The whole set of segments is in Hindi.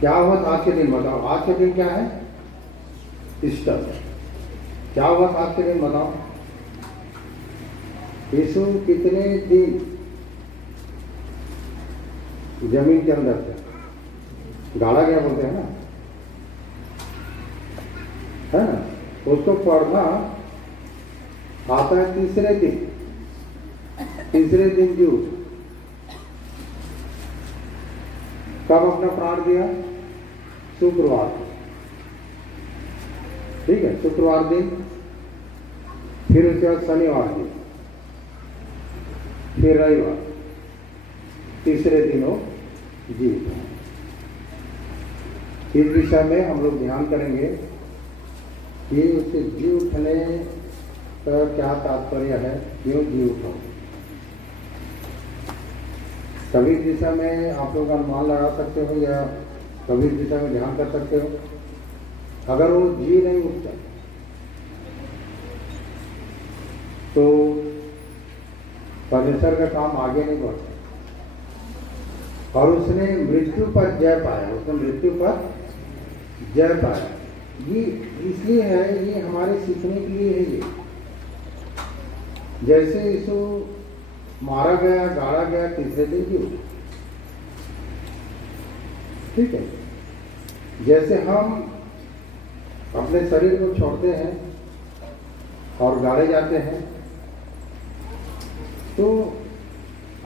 क्या हुआ था आज के दिन बताओ। आज के दिन क्या है? ईस्टर। क्या हुआ था आज के दिन बताओ। यीशु कितने दिन जमीन के अंदर थे? गाड़ा गया बोलते हैं ना, है ना। उसको पढ़ना आता है तीसरे दिन। तीसरे दिन जो कब अपना प्राण दिया? शुक्रवार को, ठीक है, शुक्रवार दिन। फिर उसके बाद शनिवार दिन, फिर रविवार, तीसरे दिन हो जी। इस विषय में हम लोग ध्यान करेंगे कि उसके जी उठने का क्या तात्पर्य है, क्यों जी उठो। कभी इस दिशा में आप लोग अनुमान लगा सकते हो या कभी इस दिशा में ध्यान कर सकते हो। अगर वो जी नहीं उठता तो परमेश्वर का काम आगे नहीं बढ़ता। और उसने मृत्यु पर जय पाया, उसने मृत्यु पर जय पाया। ये इसलिए है, ये हमारे सीखने के लिए है। ये जैसे यीशु मारा गया, गाड़ा गया, तीसरे दिन जी उठा, ठीक है। जैसे हम अपने शरीर को छोड़ते हैं और गाड़े जाते हैं, तो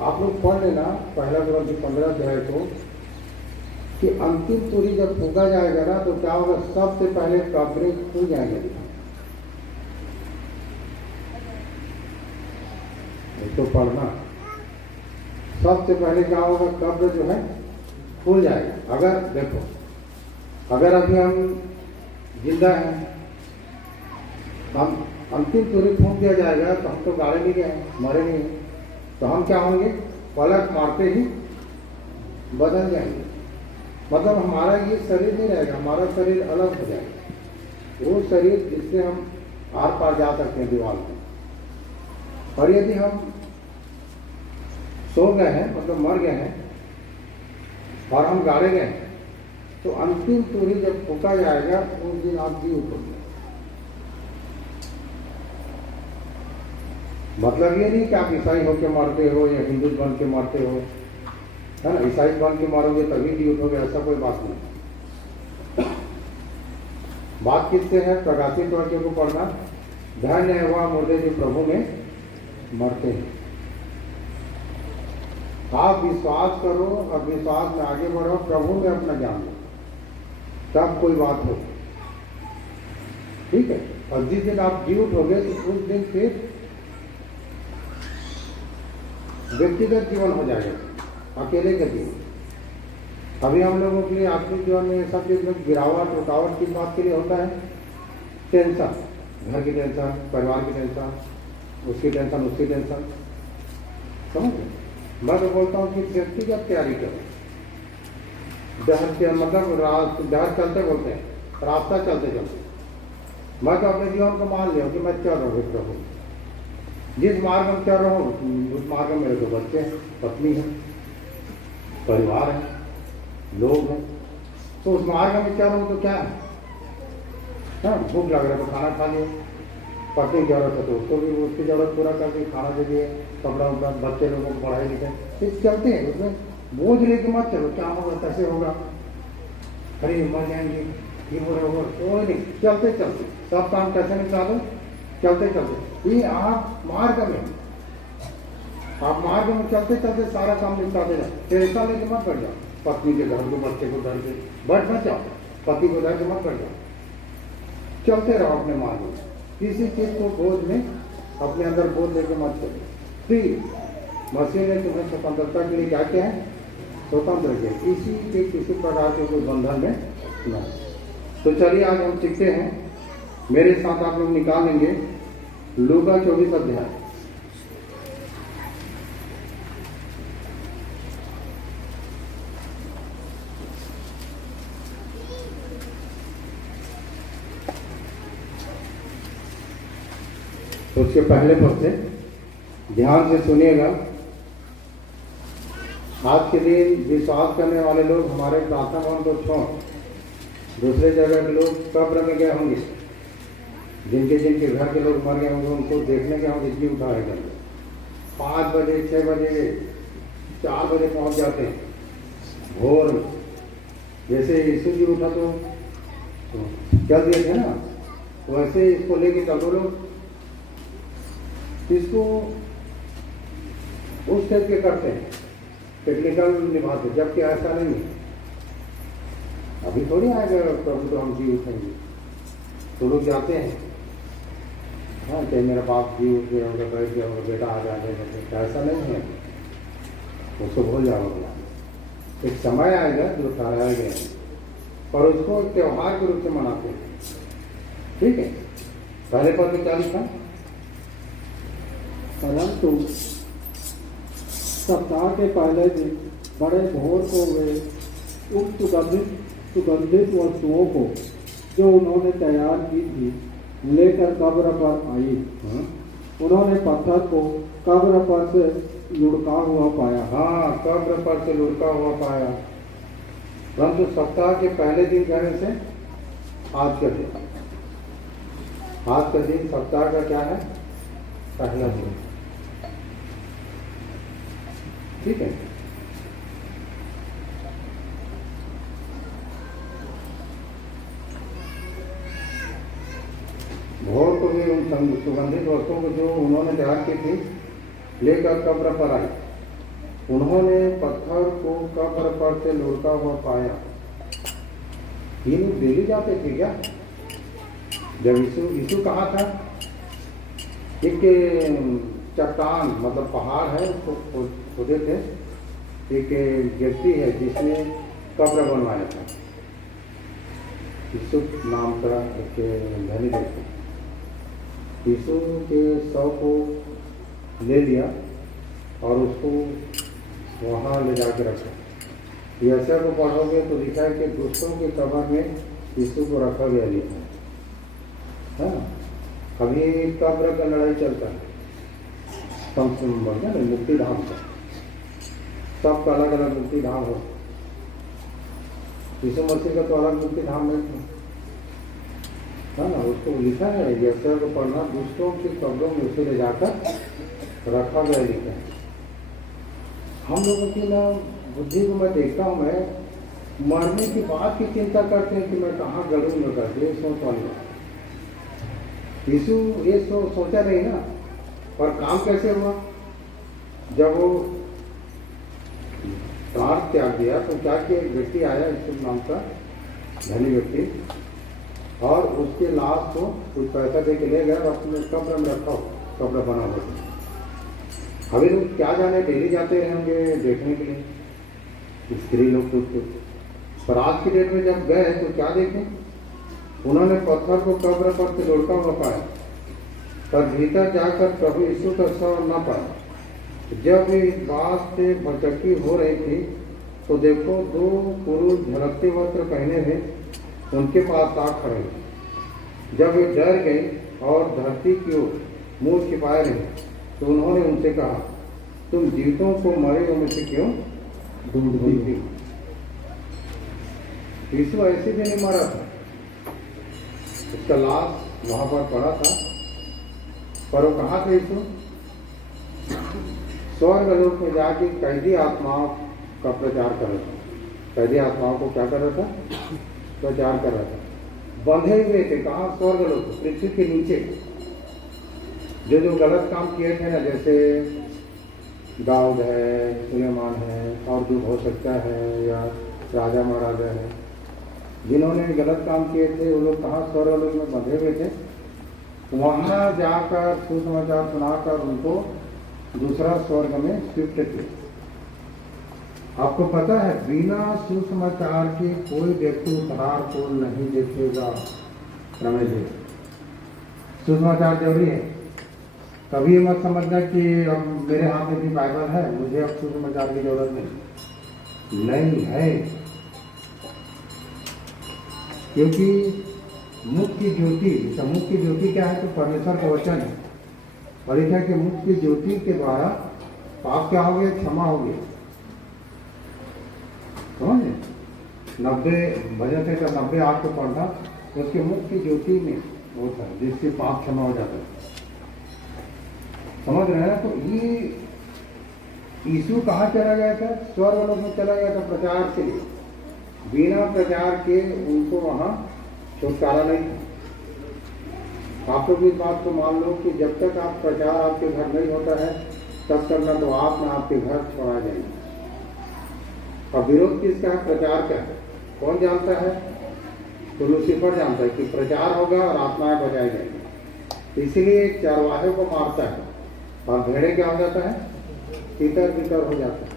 आप लोग पढ़ लेना पहला ग्रंथ 15 अध्याय को, कि अंतिम तुरी जब फूका जाएगा ना तो क्या होगा? सबसे पहले कब्रें खुल जाएंगे। तो पढ़ना, सबसे पहले क्या होगा? कब्र जो है खुल जाएगा। अगर देखो, अगर अभी हम जिंदा हैं, हम अंतिम तुरी फूंक दिया जाएगा तो हम तो गाड़े नहीं गए, मरे नहीं, तो हम क्या होंगे? पलक मारते ही बदल जाएंगे। मतलब हमारा ये शरीर नहीं रहेगा, हमारा शरीर अलग हो जाएगा। वो शरीर जिससे हम आर पार जा सकते हैं दीवार पे। और यदि हम सो गए हैं, मतलब मर गए हैं और हम गाड़े गए हैं, तो अंतिम तुरी जब फूका जाएगा उस दिन आप जी उठोगे। मतलब ये नहीं कि आप ईसाई होके मरते हो या हिंदू बन के मरते हो, है ना। ईसाई बन के मारोगे तभी जी उठोगे, ऐसा कोई बात नहीं। बात किससे है? प्रकाशित वाक्यों को पढ़ना। धन्य है वह मुर्दे जो प्रभु में मरते हैं। आप विश्वास करो और विश्वास में आगे बढ़ो, प्रभु में अपना ज्ञान लो, तब कोई बात हो, ठीक है। और जिस दिन आप जी उठोगे तो उस दिन फिर व्यक्तिगत जीवन हो जाएगा, अकेले का जीवन। अभी हम लोगों के लिए आत्मिक जीवन में सब चीज में गिरावट, रुकावट किस बात के लिए होता है? टेंशन, घर की टेंशन, परिवार की टेंशन, उसकी टेंशन, उसकी टेंशन, समझ। मैं तो बोलता हूँ कि व्यक्तिगत तैयारी करो। डहर चलते बोलते हैं, रास्ता चलते चलते। मैं तो अपने जीवन को मान लिया कि मैं चल रहा हूँ प्रभु, जिस मार्ग में चल रहा हूँ उस मार्ग में मेरे तो बच्चे हैं, पत्नी है, परिवार है, लोग हैं, तो उस मार्ग में चल रहा हूँ तो क्या है? भूख लग रहा है तो खाना खा लिया, पत्नी की जरूरत है तो उसको भी उसकी जरूरत पूरा कर दी, खाना दे दिए, कपड़ा उपड़ा, बच्चे लोगों को पढ़ाई लिखाई, इस चलते हैं। उसमें बोझ लेके मत चलो, क्या होगा, कैसे होगा, अरे मर जाएंगे, ये होगा, कोई नहीं। चलते चलते सब काम कैसे निकालो? चलते चलते। ये आप मार्ग में चलते चलते सारा काम निपटाते जाओ। पैसा लेके मत बढ़ जाओ, पत्नी के घर को, बच्चे को घर के बढ़ मत जाओ, पति को घर के मत बढ़ जाओ। चलते रहो अपने मार्ग में, किसी चीज को बोझ में अपने अंदर बोझ लेके मत चलो। फ्री मसीह ने तुम्हें स्वतंत्रता के लिए क्या किया है? स्वतंत्र किया, किसी के किसी प्रकार के कोई बंधन में न। तो चलिए आज हम सीखते हैं, मेरे साथ आप लोग निकाल लेंगे लूका 24 अध्याय। तो उसके पहले पद से ध्यान से सुनिएगा। आज के दिन विश्वास करने वाले लोग हमारे प्रार्थना भवन को छोड़ दूसरे जगह के लोग कब्र में गए होंगे, जिनके जिनके घर के लोग मर गए होंगे उनको देखने के हम इतनी उठाए करेंगे। 5 बजे 6 बजे 4 बजे पहुंच जाते हैं भोर में। जैसे यीशु जी उठा तो चल दिए थे ना, वैसे इसको लेके चलो लोग, इसको उस टाइप के करते हैं, टेक्निकल निभाते, जबकि ऐसा नहीं है। अभी थोड़ी आएगा प्रभु तो हम जी उठेंगे, तो लोग जाते हैं, हाँ चाहे मेरा बाप जी उठ गया होगा, बैठ गया होगा, बेटा आ जाएगा, ऐसा नहीं है, उसको भूल जाओगे। एक समय आएगा जो ठहराया गया है, और उसको एक त्यौहार के रूप से मनाते हैं। ठीक है, पहले पद में क्या लिखा? परंतु सप्ताह के पहले दिन बड़े भोर को वे उन सुगंधित वस्तुओं को जो उन्होंने तैयार की थी लेकर कब्र पर आई। उन्होंने पत्थर को कब्र पर से लुढ़का हुआ पाया। हाँ, कब्र पर से लुढ़का हुआ पाया। परंतु सप्ताह के पहले दिन कहने से आज का दिन, आज का दिन सप्ताह का क्या है? पहला दिन। ठीक है, भोर को भी उन सुगंधित वस्तुओं को जो उन्होंने तैयार की थी लेकर कब्र पर आई। उन्होंने पत्थर को कब्र पर से लुढ़का हुआ पाया। ये लोग डेली जाते थे क्या? जब यीशु कहा था एक चट्टान मतलब पहाड़ है उसको खोदे थे, एक व्यक्ति है जिसने कब्र बनवाया था, यीशु नाम का एक धनी व्यक्ति। यीशु के शव को ले लिया और उसको वहाँ ले जाकर रखा। यशया को पढ़ोगे तो लिखा है कि दुष्टों के कब्र में यीशु को रखा गया, लिखा है ना। अभी कब्र का लड़ाई चलता है, कम से कम बढ़िया नहीं, मुक्ति धाम का, सबका अलग अलग मुक्ति धाम हो। यीशु मसीह का तो अलग मुक्ति धाम नहीं है ना। उसको लिखा है यशया को पढ़ना, दुष्टों की कब्रों में उसे ले जाकर रखा गया, लिखा है। हम लोगों की ना बुद्धि को मैं देखता हूँ, मैं मरने के बाद की चिंता करते हैं कि मैं कहाँ गड़ूंगा करके, ये सोच वाली। यीशु ये सोचा नहीं ना, पर काम कैसे हुआ? जब वो प्राण त्याग दिया तो क्या किया, एक व्यक्ति आया यीशु नाम का धनी व्यक्ति, और उसके लाश को कुछ पैसा दे के ले गया और अपने कब्र में रखा, कब्र बना हुआ। अभी लोग क्या जाने, डेली जाते रहेंगे देखने के लिए, स्त्री लोग कुछ। पर आज की डेट में जब गए तो क्या देखें, उन्होंने पत्थर को कब्र पर से लुढ़का हुआ पाया, पर भीतर जाकर प्रभु यीशु का शव न पाया। जब इस बात से भटकी हो रही थी तो देखो 2 पुरुष झलकते वस्त्र पहने हुए उनके पास आ खड़े। जब वे डर गए और धरती की ओर मुंह छिपाए रहे तो उन्होंने उनसे कहा, तुम जीवितों को मरे हुए में से क्यों ढूंढती थी? यीशु ऐसे भी नहीं मरा था, उसका लाश वहां पर पड़ा था, पर वो कहाँ थे? यीशु स्वर्ग लोक में जाके कैदी आत्माओं का प्रचार कर रहा था। कैदी आत्माओं को क्या कर रहा था? प्रचार कर रहा था। बंधे हुए थे, कहाँ? स्वर्ग लोक, पृथ्वी के नीचे। जो गलत काम किए थे ना, जैसे दाऊद है, सुलेमान है, और जो हो सकता है, या राजा महाराजा है, जिन्होंने गलत काम किए थे वो लोग कहाँ? स्वर्ग लोक में बंधे हुए थे। वहाँ जाकर सुसमाचार सुनाकर उनको दूसरा स्वर्ग में शिफ्ट किया। आपको पता है बिना सुसमाचार के कोई व्यक्ति उद्धार को नहीं देखेगा। रमेश जी, सुसमाचार जरूरी है। कभी मत समझना कि अब मेरे हाथ में भी बाइबल है, मुझे अब सुसमाचार की जरूरत नहीं है, क्योंकि मुक्ति ज्योति, मुक्ति ज्योति क्या है? तो परमेश्वर का वचन है। और लिखा है कि मुक्ति ज्योति के द्वारा पाप क्या हो गया? क्षमा हो गया। समझे 90 भजन से 90 आठ को पढ़ना तो उसके मुख की ज्योति में होता है जिससे पाप क्षमा हो जाता है। समझ रहे हैं? तो ये यीशु कहाँ चला गया था? स्वर्ग लोक में चला गया था प्रचार के लिए। बिना प्रचार के उनको वहाँ छुटकारा नहीं था। आप लोग इस बात को मान लो कि जब तक आप प्रचार आपके घर नहीं होता है तब तक ना तो आप ना आपके घर छोड़ा जाएंगे। और विरोध किसका है? प्रचार का है। कौन जानता है? तो लूसीफर जानता है कि प्रचार होगा और आत्माएं बजाई जाएंगी। इसीलिए चरवाहे को मारता है और भेड़े क्या हो जाता है? तीतर बीतर हो जाता है।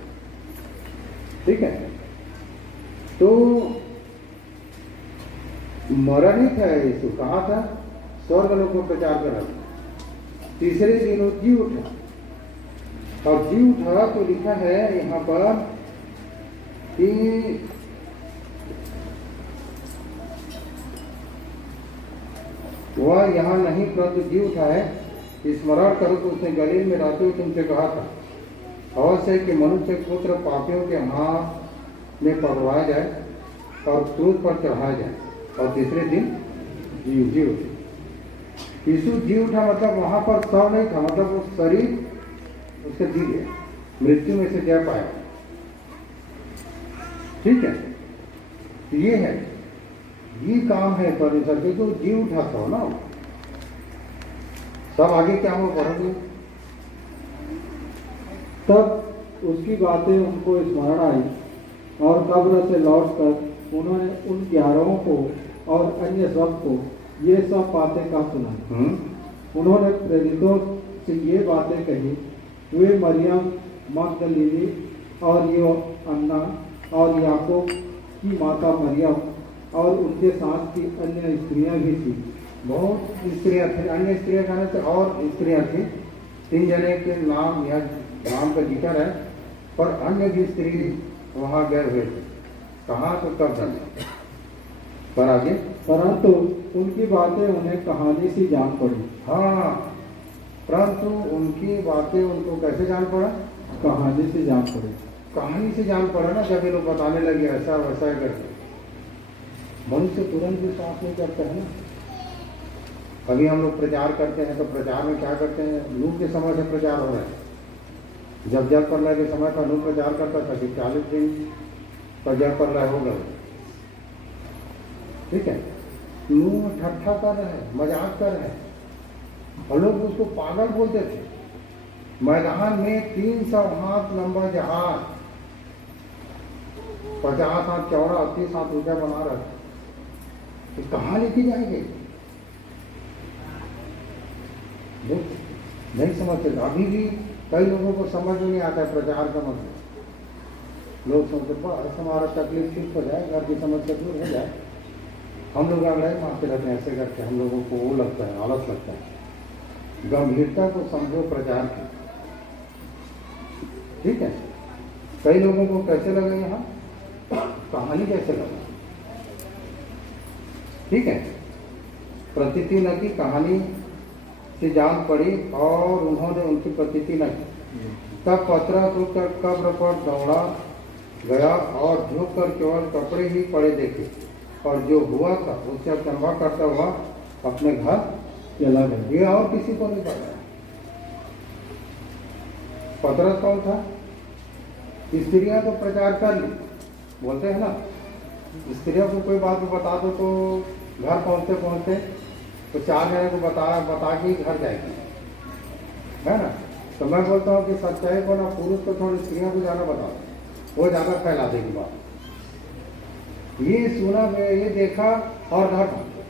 ठीक है? तो मरा नहीं था यीशु, कहा था? स्वर्ग लोक में प्रचार कर रहा था। तीसरे दिन वो जी उठा, और जी उठा तो लिखा है यहाँ पर कि वह यहाँ नहीं परंतु जी उठा है। स्मरण करो तो उसने गलील में रहते हुए तुमसे कहा था अवश्य है कि मनुष्य पुत्र पापियों के हाथ में पकड़वाया जाए और क्रूस पर चढ़ाया जाए और तीसरे दिन जी उठे। यीशु जी उठा मतलब वहां पर शव नहीं था, मतलब वो शरीर उसके जी गया, मृत्यु में से जय पाया। ठीक है? ये है, ये काम है परमेश्वर के, जो जी उठा था ना। सब आगे क्या हुआ पढ़ोगे? तब उसकी बातें उनको स्मरण आई और कब्र से लौटकर उन्होंने उन 11 को और अन्य सब को ये सब बातें कह सुनाई। उन्होंने प्रेरितों से ये बातें कही। वे मरियम मगदलीनी और यो अन्ना और याकूब की माता मरियम और उनके साथ की अन्य स्त्रियां भी थी। बहुत स्त्रियां थी, अन्य स्त्रियां कहने से और स्त्रियां थी। 3 जने के नाम या नाम का जिक्र है, पर अन्य भी स्त्री वहां गए हुए थे। कहाँ? तो कब जाने पर आगे, परंतु उनकी बातें उन्हें कहानी सी जान पड़ी। हाँ, परंतु उनकी बातें उनको कैसे जान पड़ा? कहानी से जान पड़ी। कहानी से जान पड़ा ना, जब ये लोग बताने लगे ऐसा वैसा करके। मनुष्य तुरंत विश्वास नहीं करते हैं ना। अभी हम लोग प्रचार करते हैं तो प्रचार में क्या करते हैं? नूह के समय से प्रचार हो रहा है। जब जल प्रलय के समय पर नूह प्रचार करता था कि 40 दिन पर जल प्रलय होगा। ठीक है? नूह ठट्ठा कर रहे हैं, मजाक कर रहे हैं और लोग उसको पागल बोलते थे। मैदान में 300 हाथ लंबा जहाज 50 हाथ चौड़ा 80 हाथ ऊंचा बना रहा था। तो कहाँ लेके जाएंगे? नहीं समझते। अभी भी कई लोगों को समझ में नहीं आता है प्रचार का मतलब। लोग सोचते बस हमारा तकलीफ ठीक हो जाए, घर की समस्या दूर हो जाए। हम लोग अंग्रेज मारते रहते हैं ऐसे करके। हम लोगों को वो लगता है, आलस लगता है। गंभीरता को समझो प्रचार की। ठीक है? कई लोगों को कैसे लगे यहाँ कहानी कैसे लगा? ठीक है? प्रतीति न की, कहानी से जान पड़ी और उन्होंने उनकी प्रतीति न की। तब पतरस उठकर कब्र पर दौड़ा गया और झुक कर केवल कपड़े ही पड़े देखे और जो हुआ था उससे अचंभा करता हुआ अपने घर चला गया। ये और किसी को नहीं पता। पतरस कौन था? स्त्रियां तो प्रचार कर ली, बोलते हैं ना, स्त्रियों को कोई बात बता दो तो घर पहुंचते पहुंचते तो 4 जने को बता के ही घर जाएगी, है ना। तो मैं बोलता हूँ कि सच्चाई को ना पुरुष को थोड़ी स्त्रियों को ज़्यादा बताओ, वो ज़्यादा फैला देगी बात। ये सुना मैं, ये देखा और घर पहुंचे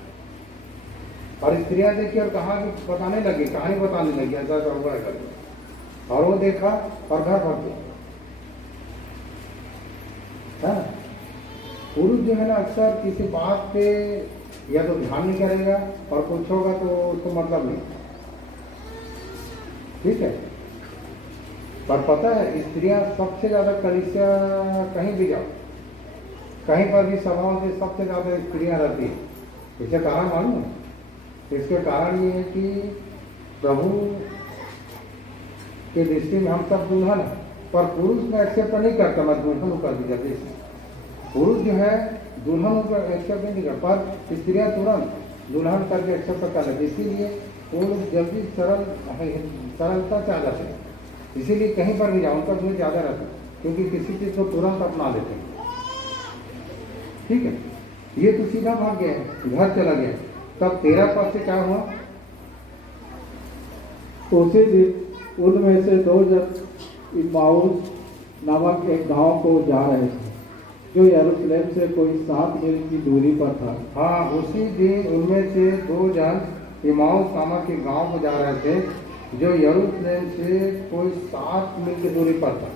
और स्त्रियां देखी और कहा कि बताने लगी, कहानी बताने लगी ऐसा ऐसा हुआ है करके, और वो देखा और घर पहुंचे। पुरुष जो है ना अक्सर किसी बात पे या तो ध्यान नहीं करेगा और कुछ होगा तो उसको मतलब नहीं। ठीक है? पर पता है स्त्रियां सबसे ज्यादा कलीसिया, कहीं भी जाओ, कहीं पर भी सभाओं से सबसे ज्यादा स्त्रियां रहती है। इसका कारण मालूम है? इसके कारण ये है कि प्रभु के दृष्टि में हम सब दुल्हन है, पर पुरुष में एक्सेप्ट नहीं करता। मैं दुल्हन कर दी जाती पुरुष जो है दुल्हन को एक्सेप्ट नहीं कर, पर स्त्रियां तुरंत दुल्हन करके एक्सेप्ट कर लेते, इसीलिए वो लोग जल्दी सरलता चाह जाते हैं। इसीलिए कहीं पर भी जाओ उनका जो ज़्यादा रहता है, क्योंकि किसी चीज़ को तुरंत अपना लेते हैं। ठीक है, ये तो सीधा भाग गया, घर चला गया। तब 13 पद से क्या हुआ? उसी दिन उनमें से 2 जन इम्माऊस नामक एक गांव को जा रहे थे, जो यरूशलेम से कोई 7 मील की दूरी पर था। हाँ, उसी दिन उनमें से 2 जन इम्माऊस नामक के गांव को जा रहे थे, जो यरूशलेम से कोई 7 मील की दूरी पर था।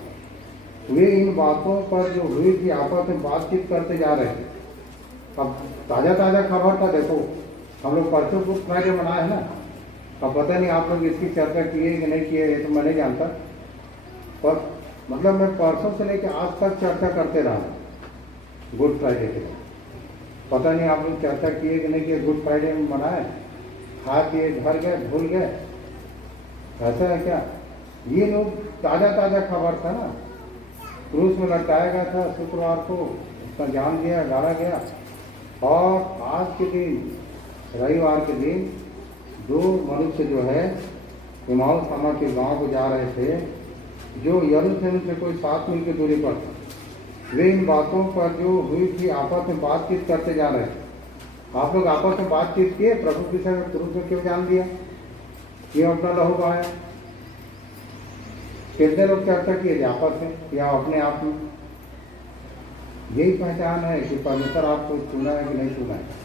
वे इन बातों पर जो हुई थी आपस में बातचीत करते जा रहे थे। अब ताज़ा ताज़ा खबर था। देखो, हम लोग परसों गुड फ्राइडे मनाए है ना, अब पता नहीं आप लोग इसकी चर्चा किए कि नहीं किए, ये तो मैं नहीं जानता, पर मतलब मैं परसों से लेकर आज तक चर्चा करते रहा गुड फ्राइडे के लिए। पता नहीं आप लोग चर्चा किए कि नहीं किए, गुड फ्राइडे में मनाए, खा पिए घर गए, भूल गए, ऐसा है क्या? ये लोग ताज़ा ताज़ा खबर था ना, क्रूस में लटकाया गया था शुक्रवार को, उसका जान गया, गाड़ा गया, और आज के दिन रविवार के दिन 2 मनुष्य जो है इम्माऊस नामक के गांव को जा रहे थे, जो यरूशलेम से कोई 7 मील की दूरी पर था। वे इन बातों पर जो हुई थी आपस में बातचीत करते जा रहे थे। आप लोग आपस में बातचीत किए, प्रभु की से क्रूस में क्यों जान दिया, क्यों अपना लहू बहाया? कितने लोग चर्चा किए थे आपस में या अपने आप में? यही पहचान है कि परमेश्वर आपको चुना है कि नहीं चुना है।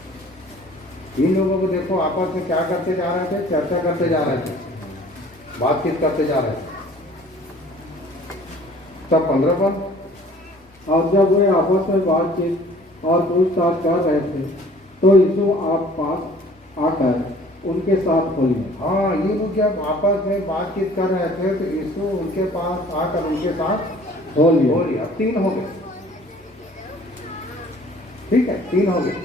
इन लोगों को देखो, आपस में क्या करते जा रहे थे? चर्चा करते जा रहे थे, बातचीत करते जा रहे थे। तब 15 पद, और जब वे आपस में बातचीत और पूछताछ कर रहे थे, तो यीशु आप पास आकर उनके साथ बोले। हाँ, ये लोग जब आपस में बातचीत कर रहे थे तो यीशु उनके पास आकर उनके साथ बोलिए। अब 3 हो गए, ठीक है, 3 हो गए।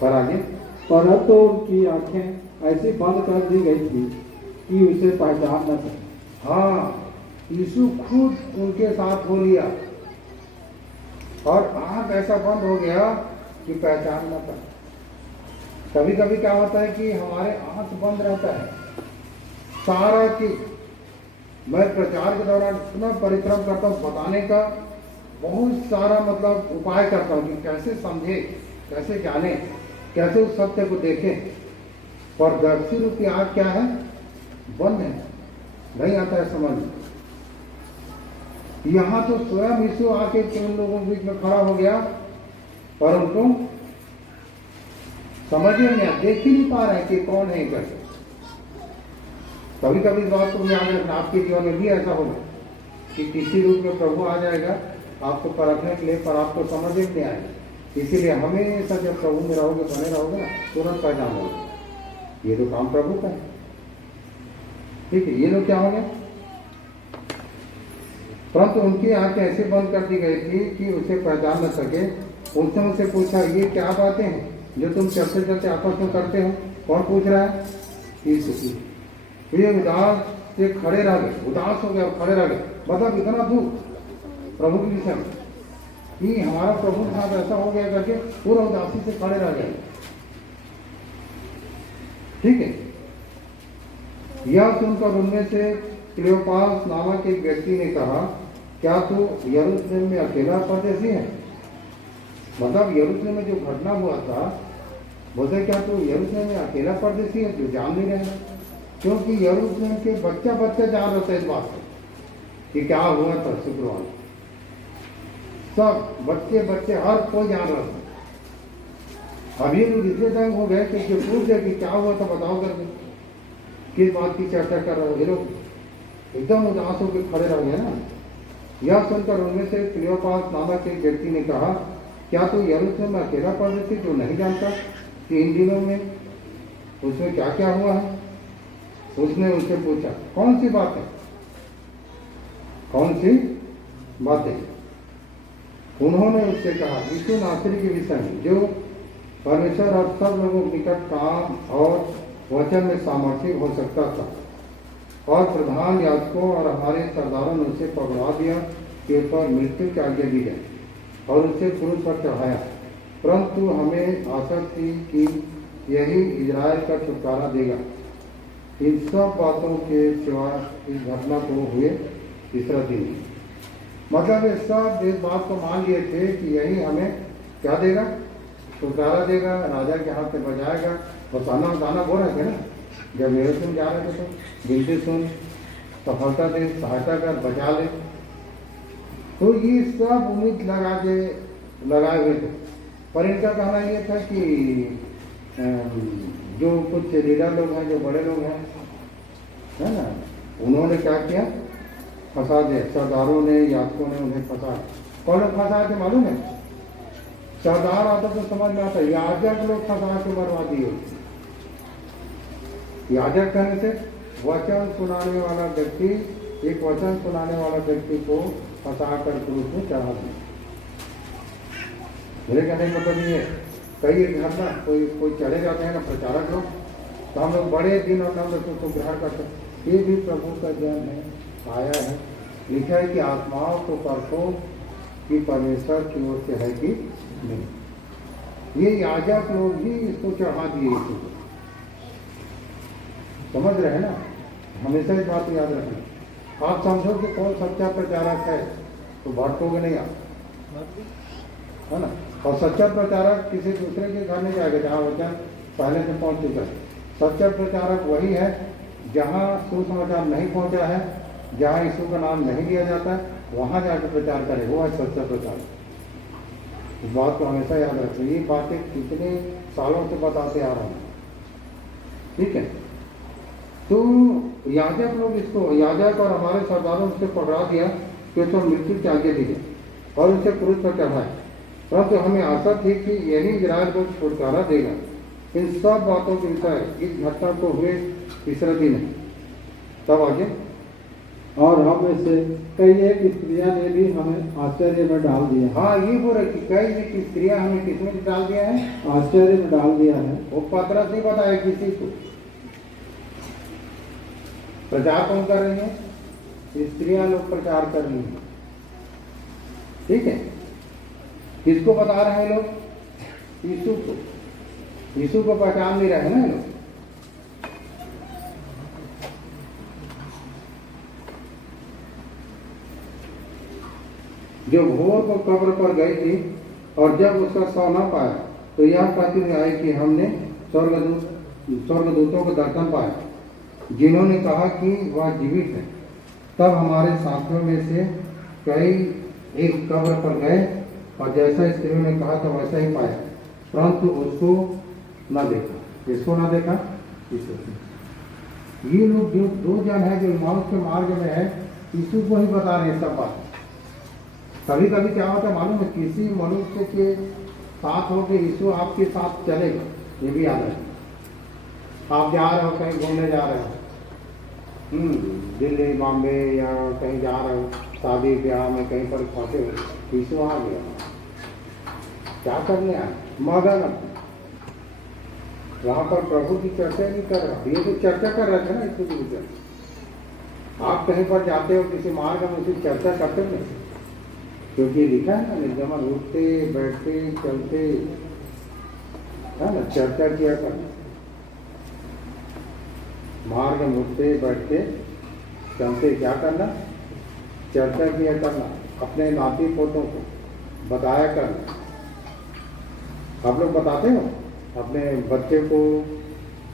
पर आगे, परंतु उनकी आंखें ऐसी बंद कर दी गई थी कि उसे पहचान न सके। हाँ, यीशु खुद उनके साथ हो लिया और आंख ऐसा बंद हो गया कि पहचान न पाए। कभी कभी क्या होता है कि हमारे आंख बंद रहता है, सारा चीज मैं प्रचार के दौरान इतना परिश्रम करता हूँ, बताने का बहुत सारा मतलब उपाय करता हूँ कि कैसे समझे, कैसे जाने, कैसे उस सत्य को देखें, पर दर्शी रूप की आंख क्या है? बंद है, नहीं आता है समझ में। यहाँ तो स्वयं यीशु आके उन लोगों के बीच में खड़ा हो गया, पर उनको समझ में नहीं, देख ही नहीं पा रहे कि कौन है करके। कभी कभी इस बात को भी याद रखना, आपके जीवन में भी ऐसा होगा कि किसी रूप में प्रभु आ जाएगा आपको परखने के लिए, पर आपको समझ में नहीं आएगा। इसीलिए हमेशा जब प्रभु में रहोगे, बने रहोगे ना, तुरंत पहचान होगा ये तो काम प्रभु का है। ठीक है, ये लोग क्या हो गए? परंतु उनकी आंखें ऐसे बंद कर दी गई थी कि उसे पहचान न सके। उसने उनसे पूछा, ये क्या बातें हैं जो तुम चलते चलते आपस में करते हो? कौन पूछ रहा है? यीशु। ये उदास से खड़े रह गए, उदास हो गए और खड़े रह गए। मतलब इतना दुख प्रभु के विषय में कि हमारा प्रभु के साथ ऐसा हो गया करके पूरा उदासी से खड़े रह गए। ठीक है, यह सुनकर उनमें से क्लियोपास नामक एक व्यक्ति ने कहा, क्या तू यरूशलेम में अकेला परदेसी है? मतलब यरूशलेम में जो घटना हुआ था, बोलते क्या तू यरूशलेम में अकेला परदेसी है जो जान नहीं रहे? क्योंकि यरूशलेम के बच्चा जान रहे थे इस बात से कि क्या हुआ था शुक्रवार। सब बच्चे हर कोई जान रहा था। अभी लोग इसलिए तंग हो गए कि जो पूछ गए कि क्या हुआ था बताओ करके, किस बात की चर्चा कर रहे हो? ये लोग एकदम उदास होकर खड़े रह गए ना। यह सुनकर उनमें से क्लियोपास नामक एक व्यक्ति ने कहा, क्या तू यरूशलेम में अकेला परदेसी जो नहीं जानता कि इन दिनों में उसमें क्या क्या हुआ है? उसने उनसे पूछा, कौन सी बात है? कौन सी बातें? उन्होंने उससे कहा, यीशु नासरी के विषय में, जो परमेश्वर और सब लोगों के निकट काम और वचन में सामर्थ्य हो सकता था। और प्रधान याजकों और हमारे सरदारों ने उसे पकड़ा दिया कि उस पर मृत्यु की आज्ञा दी जाए। और उसे क्रूस पर चढ़ाया, परंतु हमें आशा थी कि यही इजराइल का छुटकारा देगा। इन सब बातों के सिवाय इस घटना को हुए तीसरा दिन। मतलब ये सब इस बात को मान लिए थे कि यही हमें क्या देगा, छुटकारा देगा, राजा के हाथ से बचाएगा। बस आना बताना बोल रहे थे ना, जब यरूशलेम जा रहे थे तो बिनती सुन, सफलता दे, सहायता कर, बचा ले। तो ये सब उम्मीद लगाए हुए थे। पर इनका कहना ये था कि जो कुछ लीडर लोग हैं, जो बड़े लोग हैं, है ना, उन्होंने क्या किया, फंसा दिया। सरदारों ने, याजकों ने उन्हें फंसा। कौन लोग फंसाए थे मालूम है? सरदार आता तो समझ में आता, याजक लोग फंसा के मरवा दिए। याजक कहने से वचन सुनाने वाला व्यक्ति, एक वचन सुनाने वाला व्यक्ति को फंसा कर क्रूस में चढ़ा दिया। मेरे कहने का मतलब ये, कई घटना कोई चले जाते हैं ना प्रचारक लोग, तो हम लोग बड़े दिन और नाम को ग्रहण करते हैं। ये भी प्रभु का जन है, आया है। लिखा है कि आत्माओं को परखो कि परमेश्वर की ओर से है कि नहीं। ये याजक लोग ही इसको चढ़ा दिए यीशु को। समझ रहे हैं ना, हमेशा इस बात को याद रखना। आप समझो कि कौन सच्चा प्रचारक है तो भटकोगे नहीं आप, है ना। और सच्चा प्रचारक किसी दूसरे के घर नहीं जाएगा जहाँ वचन पहले से पहुँच चुका है। सच्चा प्रचारक वही है जहाँ सुसमाचार नहीं पहुँचा है, जहाँ यीशु का नाम नहीं लिया जाता है, वहाँ जाकर प्रचार करे, वो है सच्चा प्रचारक। इस बात को हमेशा याद रखें। ये बातें कितने सालों से बताते आ रहे हैं, ठीक है। तो याजक लोग इसको, याजक और हमारे सरदारों से पकड़ा दिया कि उसको मृत्यु की आज्ञा दी गई और उसे क्रूस पर चढ़ाया। परंतु हमें आशा थी कि यही इजराइल को छुटकारा देगा। इन सब बातों के विषय इस घटना को हुए तीसरा दिन है। तब आगे, और हम में से कई एक स्त्रियां ने भी हमें आश्चर्य में डाल दिया। हाँ, ये बोल रहे कि कई एक स्त्रियां हमें किसमें डाल दिया है, आश्चर्य में डाल दिया है। वो पतरस नहीं बताया किसी को। प्रचार कौन कर रही है? स्त्रियां लोग प्रचार कर रही है, ठीक है। किसको बता रहे हैं लोग? यीशु को। यीशु को पहचान नहीं रहे ना लोग। जो भोर को कब्र पर गई थी और जब उसका शव न पाया तो यह कहती हुई आई कि हमने स्वर्गदूतों को दर्शन पाया जिन्होंने कहा कि वह जीवित है। तब हमारे साथियों में से कई एक कब्र पर गए और जैसा स्त्रियों ने कहा था वैसा ही पाया, परंतु उसको न देखा। इसको न देखा, ये लोग जो दो जन है जो मौत के मार्ग में है, यीशु को ही बता रहे हैं सब बात। कभी कभी क्या होता है मालूम है, किसी मनुष्य के साथ हो के यीशु आपके साथ चलेगा, ये भी याद है। आप जा रहे हो कहीं घूमने जा रहे हो, दिल्ली बॉम्बे या कहीं जा रहे हो, शादी ब्याह में कहीं पर फंसे हो, यीशु आ गया, क्या करने आए? मगन वहां पर प्रभु की चर्चा नहीं कर रहा। ये तो चर्चा कर रहे थे ना यीशु की विषय। आप कहीं पर जाते हो किसी मार्ग में, उसकी चर्चा करते नहीं, क्योंकि लिखा है ना, निर्गमन उठते बैठते चलते, है ना, चर्चा किया करना। मार्ग में उठते बैठते चलते क्या करना? चर्चा किया करना, अपने नाती पोतों को बताया करना। आप लोग बताते हो अपने बच्चे को,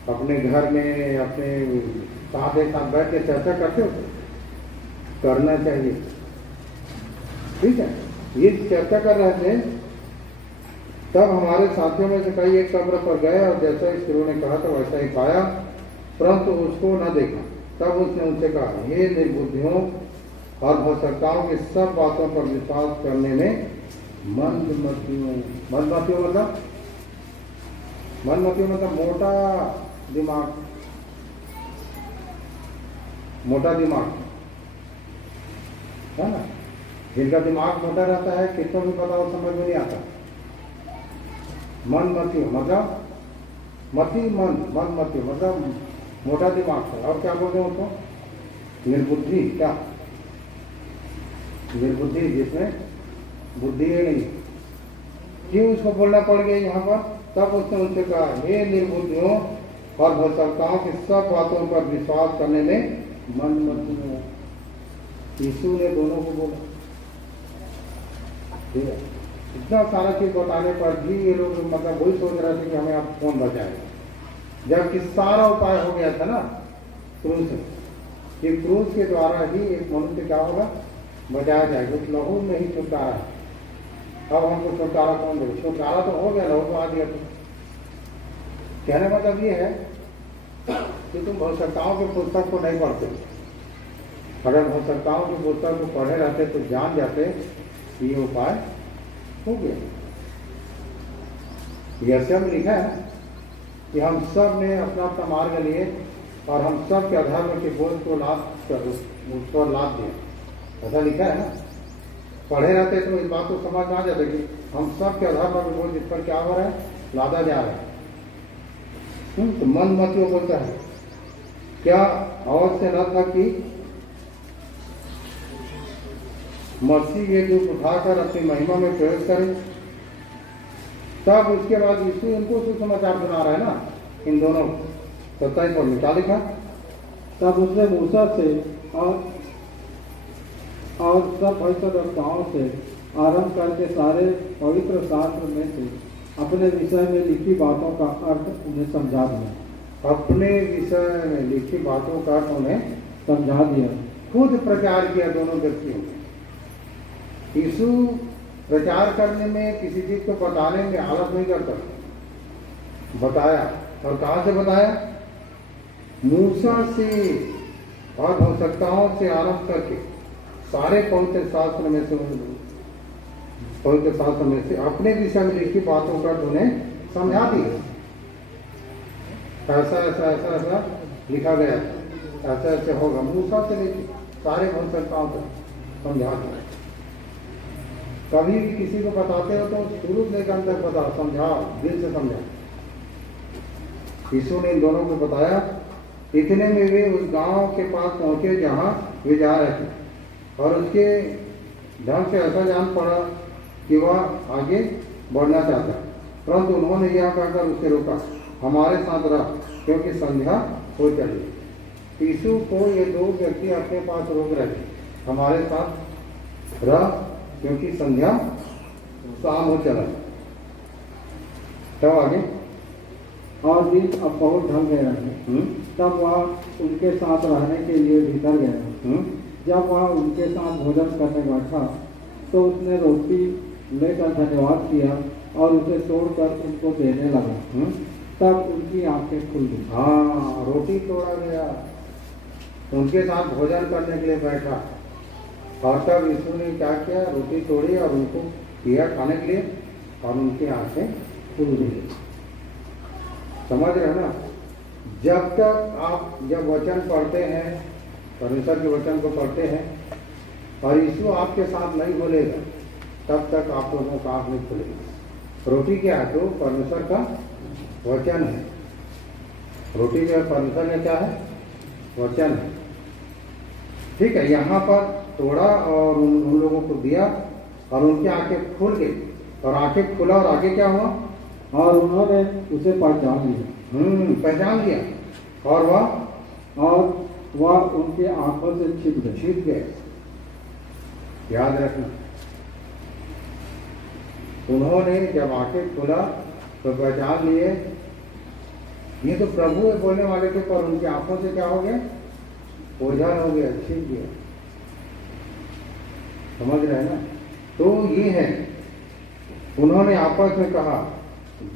अपने घर में अपने साथ एक साथ बैठ के चर्चा करते हो? करना चाहिए, ठीक है। ये चर्चा कर रहे थे। तब हमारे साथियों में से कई एक कब्र पर गए और जैसा स्त्रियों ने कहा था वैसा ही पाया, परंतु उसको न देखा। तब उसने उनसे कहा, हे निर्बुद्धियों और भ्रष्टाचारियों की सब बातों पर विश्वास करने में मंदमतियों। मंदमतियों मतलब मोटा दिमाग, है ना। जिनका दिमाग मोटा रहता है, कितनों भी बताओ समझ में नहीं आता। मंदमतियों मतलब मंदमतियों मतलब मोटा दिमाग है। और क्या बोलते हैं उसको? निर्बुद्धि। क्या निर्बुद्धि? जिसमें बुद्धि ही नहीं, क्यों उसको बोलना पड़ गया यहाँ पर? तब उसने उनसे कहा, हे निर्बुद्धियों और भटकताओं की सब बातों पर विश्वास करने में मन मत हो। यीशु ने दोनों को बोला। ठीक है, इतना सारा चीज बताने पर भी ये लोग मतलब वही सोच रहे थे कि हमें आप कौन बचाएगा, जबकि सारा उपाय हो गया था ना क्रूस से, कि क्रूस के द्वारा ही एक मनुष्य क्या होगा, बचाया जाएगा। उस लहू में ही छुटकारा है। अब हमको छुटकारा कौन देगा? छुटकारा तो हो गया, लहू तो आ दिया। तो कहने का मतलब ये है कि तुम भविष्यताओं की पुस्तक को नहीं पढ़ते। अगर भविष्यताओं की पुस्तक को पढ़े रहते तो जान जाते कि ये उपाय हो गया। यह में लिखा है कि हम सब ने अपना अपना मार्ग लिए और हम सब के अधर्म के बोझ को उसको लाद दिया। ऐसा लिखा है ना। पढ़े रहते तो इस बात को समझ में आ जाते कि हम सब के अधर्म के बोझ इस पर क्या हो रहा है, लादा जा रहा है। तो मन मत वो बोलता है क्या और से न था कि मसीह ये दुख उठाकर अपनी महिमा में प्रवेश करें। तब उसके बाद यीशु इनको सुसमाचार सुना रहा है ना, इन दोनों 27 में क्या लिखा? तब उसने मूसा से और सब भविष्यवक्ताओं से आरंभ करके सारे पवित्र शास्त्र में से अपने विषय में लिखी बातों का अर्थ उन्हें समझा दिया। अपने विषय में लिखी बातों का अर्थ उन्हें समझा दिया। खुद प्रचार किया दोनों व्यक्तियों ने। यीशु प्रचार करने में, किसी चीज को बताने में आलस नहीं करता, बताया। और कहाँ से बताया? मूसा से और भविष्यवक्ताओं से आरंभ करके सारे पवित्र शास्त्र में से अपने विषय में लिखी बातों का उन्हें समझा दिया। ऐसा ऐसा ऐसा ऐसा लिखा गया, ऐसा ऐसे होगा। मूसा से लेकर सारे भविष्यवक्ताओं को समझा दिया। कभी भी किसी को बताते हो तो शुरू से लेकर अंत तक बताओ, समझाओ, दिल से समझाओ। यीशु ने इन दोनों को बताया। इतने में वे उस गांव के पास पहुंचे जहां वे जा रहे थे, और उसके ढंग से ऐसा जान पड़ा कि वह आगे बढ़ना चाहता, परंतु उन्होंने यह कहकर उसे रोका, हमारे साथ रह, क्योंकि संध्या हो चली। यीशु को ये दो व्यक्ति अपने पास रोक रहे थे, हमारे साथ रह क्योंकि संध्या शाम हो चला। तब आगे और दिन अब बहुत ढंग गए रहे। तब वह उनके साथ रहने के लिए भीतर गया। जब वह उनके साथ भोजन करने बैठा तो उसने रोटी लेकर धन्यवाद किया और उसे तोड़कर उनको देने लगा। तब उनकी आंखें खुल गई। हाँ, रोटी तोड़ा गया, उनके साथ भोजन करने के लिए बैठा, और तब यीशु ने क्या किया? रोटी तोड़ी और उनको दिया खाने के लिए, और उनकी आंखें खुल गई। समझ रहे ना? जब तक आप जब वचन पढ़ते हैं, परमेश्वर के वचन को पढ़ते हैं, और यीशु आपके साथ नहीं बोलेगा, तब तक आप लोगों का आंख नहीं खुलेगा। रोटी क्या है? तो परमेश्वर का वचन है। रोटी जो है परमेश्वर ने क्या है? वचन है। ठीक है, यहाँ पर तोड़ा और उन लोगों को दिया, और उनकी आंखें खुल गई, और आंखें खुला, और आगे क्या हुआ? और उन्होंने उसे पहचान लिया। पहचान लिया, और वह उनके आंखों से छिप गए। याद रखना, उन्होंने जब आंखें खुला तो पहचान लिए ये तो प्रभु है बोलने वाले थे, पर उनकी आंखों से क्या हो गया? ओझल हो गया, छिप गया। समझ रहे हैं ना? तो ये है, उन्होंने आपस में कहा,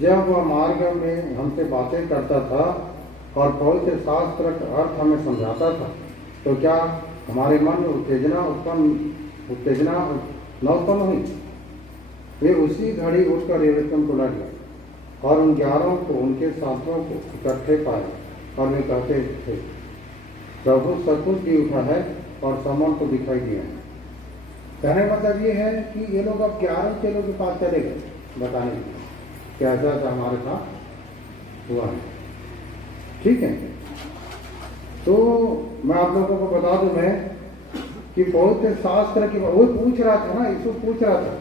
जब वह मार्ग में हमसे बातें करता था और पवित्र शास्त्र का अर्थ हमें समझाता था, तो क्या हमारे मन में उत्तेजना न उत्पन्न हुई? वे उसी घड़ी उठकर यरूशलेम को लौट गए, और उन 11 को, उनके साथियों को इकट्ठे पाए, और वे कहते थे, प्रभु सचमुच जी उठा है और समन को दिखाई दिया है। कहने का मतलब ये है कि ये लोग अब 11 चेलों के पास चले गए बताने के लिए कि ऐसा ऐसा हमारे साथ हुआ है। ठीक है, तो मैं आप लोगों को बता दूं मैं कि पवित्र शास्त्र की वो पूछ रहा था ना, यीशु पूछ रहा था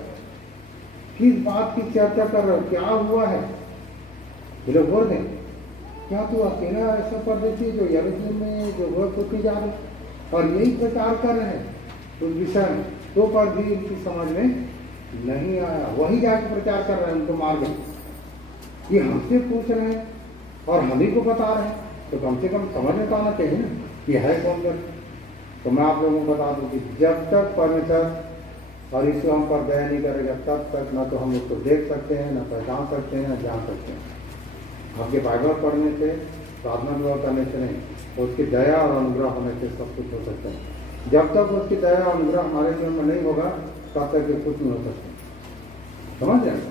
किस बात की चर्चा कर रहे हो, क्या हुआ है? ये लोग बोल रहे क्या तू अकेला ऐसा परदेसी जो यरूशलेम में जो वह पूछी जा रहे और यही प्रचार कर रहे हैं उस विषय में, तो पर भी इनकी समझ में नहीं आया। वही जाकर प्रचार कर रहे हैं उनको मार गए। ये हमसे पूछ रहे हैं और हम ही को बता रहे हैं, तो कम से कम समझ में तो आना चाहिए ना कि है कौन कर। तो मैं आप लोगों को बता दूं कि जब तक परमेश्वर और यीशु हम पर दया नहीं करेगा तब तक ना तो हम उसको देख सकते हैं, ना पहचान सकते हैं, ना जान सकते हैं। आपके बाइबल पढ़ने से, प्रार्थना दुआ करने से नहीं, तो उसकी दया और अनुग्रह होने से सब कुछ हो सकता है। जब तक उसकी दया और अनुग्रह हमारे जीवन में नहीं होगा तब तक ये कुछ नहीं हो सकता। समझ रहे हैं?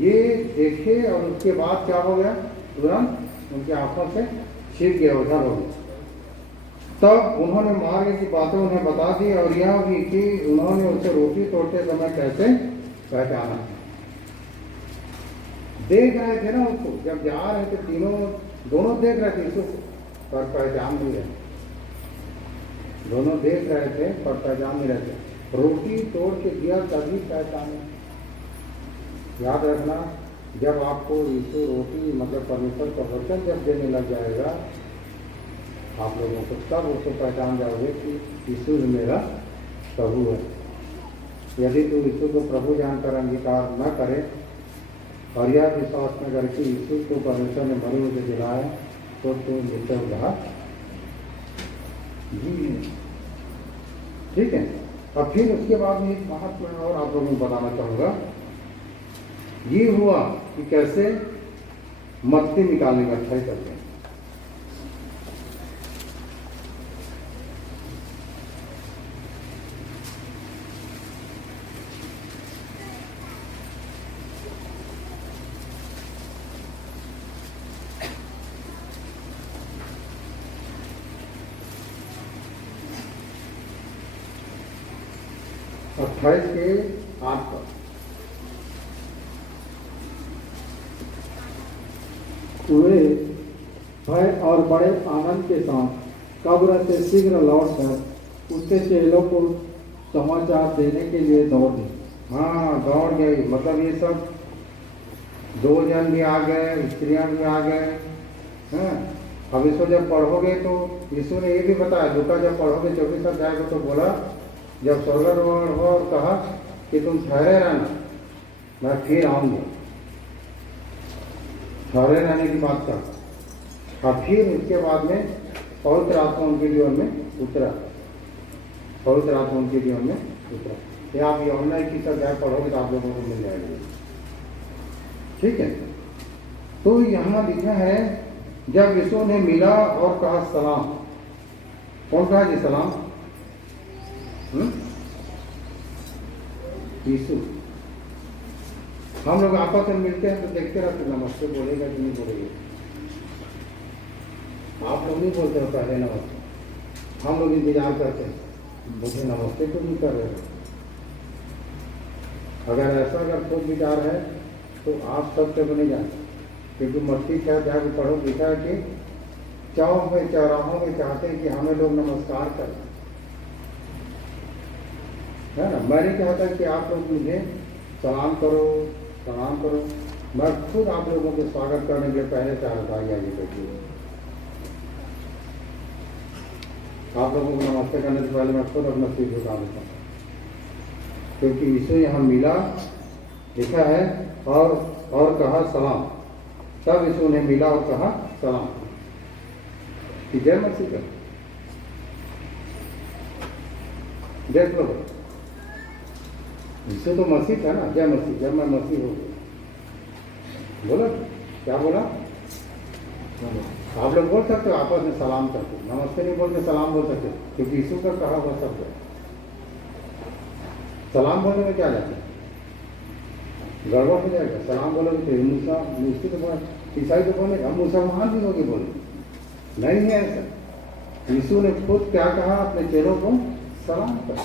ये देखे और उसके बाद क्या हो गया, तुरंत उनकी आंखों से छिप गया, उधर हो गया। तब उन्होंने मार्ग की बातें उन्हें बता दी और यह भी कि उन्होंने उसे रोटी तोड़ते समय कैसे पहचाना। देख रहे थे ना उसको, जब जा रहे थे तीनों दोनों देख रहे थे यीशु को पर पहचान नहीं रहे। दोनों देख रहे थे पर पहचान नहीं रहे थे। रोटी तोड़ के दिया तभी पहचाने। याद रखना, जब आपको यीशु रोटी मतलब परमेश्वर का वचन जब देने लग जाएगा आप लोगों को, तब उसको पहचान जाओगे कि यीशु मेरा प्रभु है। यदि तू यीशु को प्रभु जानकर अंगीकार न करे और यह विश्वास न करके यीशु को परमेश्वर ने मरे हुए दिलाए तो तू नित्य उद्धार जी। ठीक है। और फिर उसके बाद में एक बात मैं और आप लोगों को बताना चाहूँगा। ये हुआ कि कैसे मत्ती निकालने का ट्राई करते हैं। अट्ठाईस के 8 पर वे भय और बड़े आनंद के साथ कब्र से शीघ्र लौटकर उसके चेलों को समाचार देने के लिए दौड़ गए। हाँ, दौड़ गई। मतलब ये सब 2 जन भी आ गए, स्त्रियां भी आ गए। हाँ, अब इसको जब पढ़ोगे तो यीशु ने ये भी बताया, लूका जब पढ़ोगे 24 अध्याय को, तो बोला जब स्वर्गारोहण हो और कहा कि तुम ठहरे रहना, मैं फिर आऊंगा। ठहरे रहने की बात कर। और फिर इसके बाद में पवित्र आत्मा उनके जीवन में उतरा। पवित्र आत्मा उनके जीवन में उतरा। ये आप यूहन्ना 21 अध्याय पढ़ोगे तो आप लोगों को मिल जाएगी। ठीक है। तो यहाँ लिखा है जब यीशु ने मिला और कहा सलाम। कौन कहा जी सलाम? यीशु। हम लोग आपस में मिलते हैं तो देखते रहते नमस्ते बोलेगा कि नहीं बोलेगा। आप लोग नहीं बोलते हो पहले नमस्ते, हम लोग इंतजार करते हैं, मुझे नमस्ते तो नहीं कर रहे हो। अगर ऐसा अगर खुद विचार है तो आप सबसे तो नहीं जानते, क्योंकि मत्ती 6 अध्याय को पढ़ो, लिखा है कि चौक में चौराहों में चाहते हैं कि हमें लोग नमस्कार करें, है ना। मैं नहीं चाहता कि आप लोग मुझे सलाम करो सलाम करो। मैं खुद आप लोगों के स्वागत करने के लिए पहले से आगे बैठी हूँ। आप लोगों को नमस्ते करने से पहले मैं खुद अपना सिर झुका देता हूँ, क्योंकि यीशु यहाँ मिला, लिखा है और कहा सलाम। तब यीशु ने मिला और कहा सलाम कि जय मसीह का। देख लो, यीशु तो मसीह था ना, जय मसीह। जब मैं मसीह हो गया, बोला क्या बोला? आप लोग बोल सकते हो आपस में सलाम करते, नमस्ते नहीं बोलते, सलाम बोल सकते, क्योंकि यीशु का कहा हुआ शब्द है। सलाम बोलने में क्या जाता है? गड़बड़ हो जाएगा। सलाम बोलोगे तो मूसा तो बोले, ईसाई तो बोले, हम मुसलमान भी होगी बोले, नहीं है ऐसा। यीशु ने खुद क्या कहा अपने चेलों को? सलाम कर।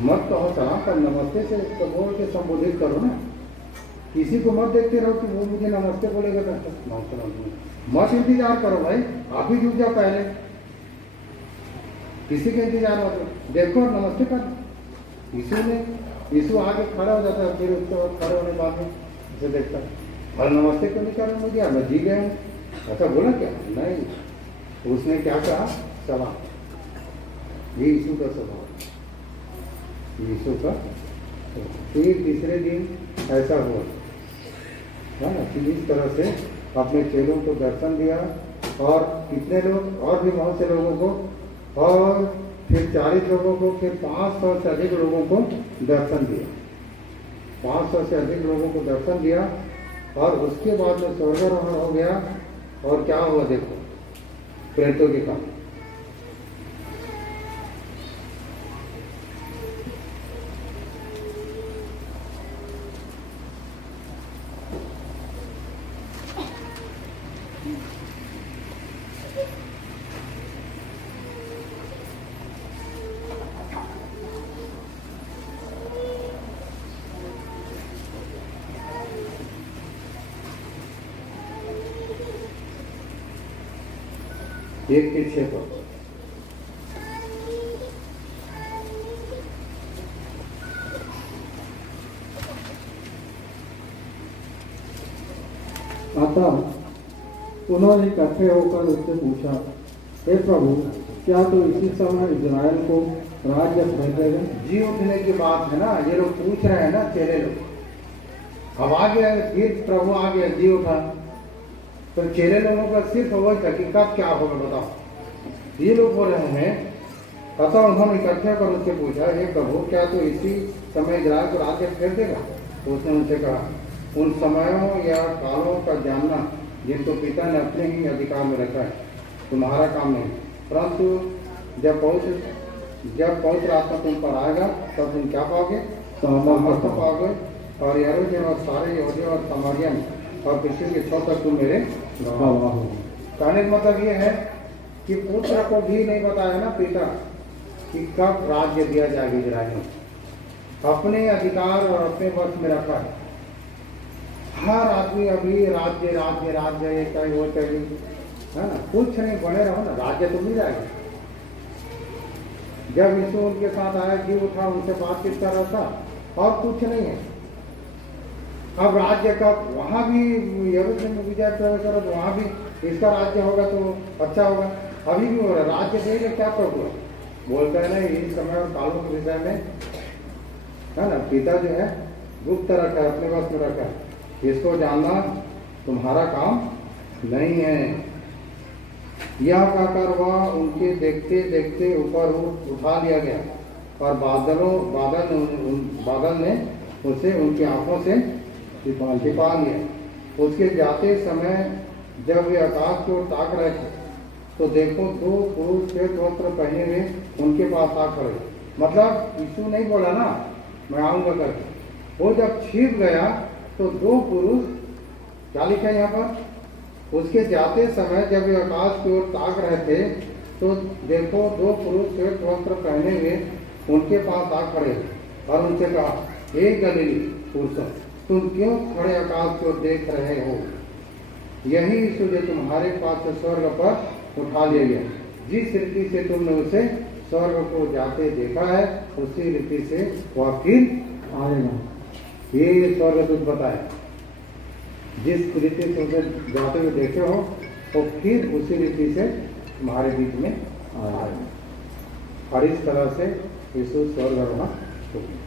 मत कहो सलाम कर, नमस्ते से तो बोल के संबोधित करो ना। किसी को मत देखते रहो कि वो मुझे नमस्ते बोलेगा तो नमस्ते मत इंतजार करो भाई, आप ही जुट जाओ पहले। किसी का इंतजार मत देखो, नमस्ते कर। यीशु ने यीशु आगे खड़ा हो जाता है, फिर उसके बाद खड़े होने के बाद में उसे देखता है, और नमस्ते तो नहीं कर मुझे, मैं जी गया हूँ, ऐसा बोला क्या? नहीं, उसने क्या कहा? सवाल। ये यीशु का स्वभाव, यीशु का। फिर तीसरे दिन ऐसा हुआ है ना कि इस तरह से अपने चेलों को दर्शन दिया, और कितने लोग, और भी बहुत से लोगों को, और फिर 40 लोगों को, फिर 500 से अधिक लोगों को दर्शन दिया, 500 से अधिक लोगों को दर्शन दिया। और उसके बाद में स्वर्गारोहण हो गया, और क्या हुआ देखो, प्रेतों के काम। एक के 6 पर अतः उन्होंने इकट्ठे होकर उससे पूछा, हे प्रभु, क्या तो इसी समय इजराइल को राज्य फैलेगा? जी उठने की बात है ना, ये लोग पूछ रहे हैं ना, चेले लोग। अब आ गया, फिर प्रभु आ गया, जी उठा, तो चेले लोगों का सिर्फ वही था कि कब क्या होगा बताओ। ये लोग बोल रहे हैं, अतः उन्होंने इकट्ठे कर उससे पूछा, हे प्रभु, क्या तो इसी समय इजराइल को राज्य फेर देगा? तो उसने उनसे कहा, उन समयों या कालों का जानना जिनको पिता ने अपने ही अधिकार में रखा है तुम्हारा काम नहीं, परंतु जब पवित्र आत्मा तुम पर आएगा तब तुम क्या पाओगे? सामर्थ पाओगे, और यरूशलेम और सारे यहूदिया और सामरिया और पृथ्वी के छोर तक तुम मेरे गवाह हो। कहने का मतलब ये है कि पुत्र को भी नहीं बताया ना पिता कि कब राज्य दिया जाएगा इजराइल में। अपने अधिकार और अपने वश में रखा है। हर आदमी अभी राज्य राज्य राज्य ये चाहिए वो चाहिए, है ना, कुछ नहीं, बने रहो ना, राज्य तो मिल जाएगा। जब यीशु उनके साथ आया, जी उठा, उनसे बातचीत कर रहा था, और कुछ नहीं है। अब राज्य का वहाँ भी यरूशलेम में विजय करो तो वहाँ भी इसका राज्य होगा तो अच्छा होगा। अभी भी हो रहा, राज्य देंगे क्या प्रभु है? बोलते हैं ना, इस समय और कालों के विषय में, है ना, पिता जो है गुप्त रखा है, अपने वश में रखा है, इसको जानना तुम्हारा काम नहीं है। यह कहकर वह उनके देखते देखते ऊपर उठा लिया गया, और बादल ने उसे उनकी आंखों से छिपा लिया। उसके जाते समय जब वे आकाश की ओर ताक रहे थे, तो देखो 2 पुरुष श्वेत वस्त्र पहने हुए उनके पास आ खड़े। मतलब यीशु नहीं बोला ना मैं आऊंगा करके, वो जब छिप गया तो 2 पुरुष, क्या लिखा है यहाँ पर? उसके जाते समय जब वे आकाश की ओर ताक रहे थे, तो देखो 2 पुरुष श्वेत वस्त्र पहने हुए उनके पास आ खड़े, और उनसे कहा, हे गलीली पुरुषों, तुम क्यों खड़े आकाश की ओर देख रहे हो? यही यीशु जो तुम्हारे पास से स्वर्ग पर उठा लिया गया, जिस रीति से तुमने उसे स्वर्ग को जाते देखा है, उसी रीति से वह फिर आएगा। ये स्वर्गदूत बताए, जिस रीति से उसे जाते हुए देखे हो, तो फिर उसी रीति से तुम्हारे बीच में आएगा। और इस तरह से यीशु स्वर्गारोहण हो गया।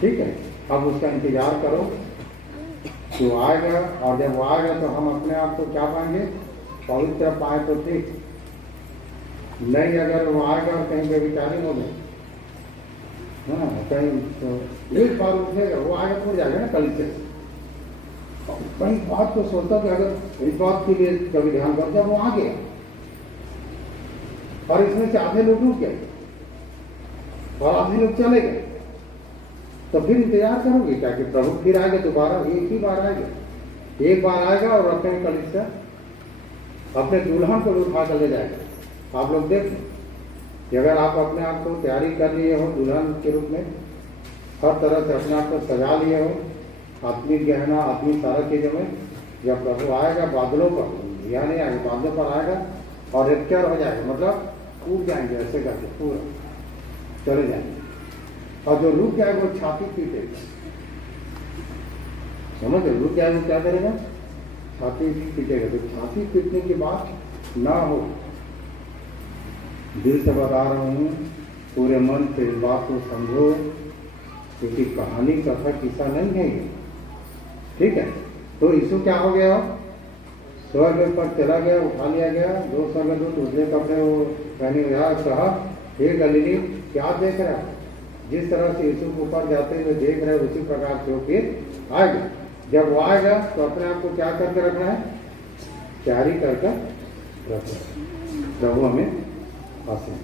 ठीक है, अब उसका इंतजार करो कि वो आएगा, और जब वो आएगा तो हम अपने आप को क्या पाएंगे? पवित्र पाए तो ठीक, नहीं अगर वो आएगा और कहीं बेविचारी हो गए, हाँ, कहीं तो एक बार उठेगा, वो आगे तो जाएगा ना कल से। कहीं बात तो सोचता कि अगर इस बात के लिए कभी ध्यान कर, जब वो आ गया और इसमें से आधे लोग रुक गए और आधे लोग चले गए, तो फिर इंतजार करोगे क्या कि प्रभु फिर आएगा दोबारा? एक ही बार आएगा, एक बार आएगा और अपने कलिसिया अपने दुल्हन को उठा कर ले जाएगा। आप लोग देख कि अगर आप अपने आप को तैयारी कर लिए हो दुल्हन के रूप में, हर तरह से अपने आप को सजा लिए हो, आत्मी गहना आत्मी सारा चीज़ों में, जब प्रभु आएगा बादलों पर, यह नहीं आएगा, बादलों पर आएगा और रेप्चर हो जाएगा, मतलब कूद जाएंगे ऐसे करके पूरा चले जाएंगे। और जो रुक जाए वो छाती पीटेगा। समझ रहे? रुक जाए वो क्या करेगा? छाती पीटेगा। तो छाती पीटने की बात ना हो। दिल से बता रहा हूँ, पूरे मन से इस बात को समझो, क्योंकि कहानी कथा किस्सा नहीं है ये, ठीक है? तो यीशु क्या हो गया? स्वर्ग पर चला गया, उठा लिया गया। 2 स्वर्गदूत दूसरे कपड़े वो पहने हुए कहा, हे गलीली, क्या देख रहा है? जिस तरह से यीशु को ऊपर जाते हुए देख रहे उसी प्रकार से वो फिर आएगा। जब वो आएगा तो अपने आप को क्या करके रखना है? तैयारी करके रखना है। प्रभु हमें आशीष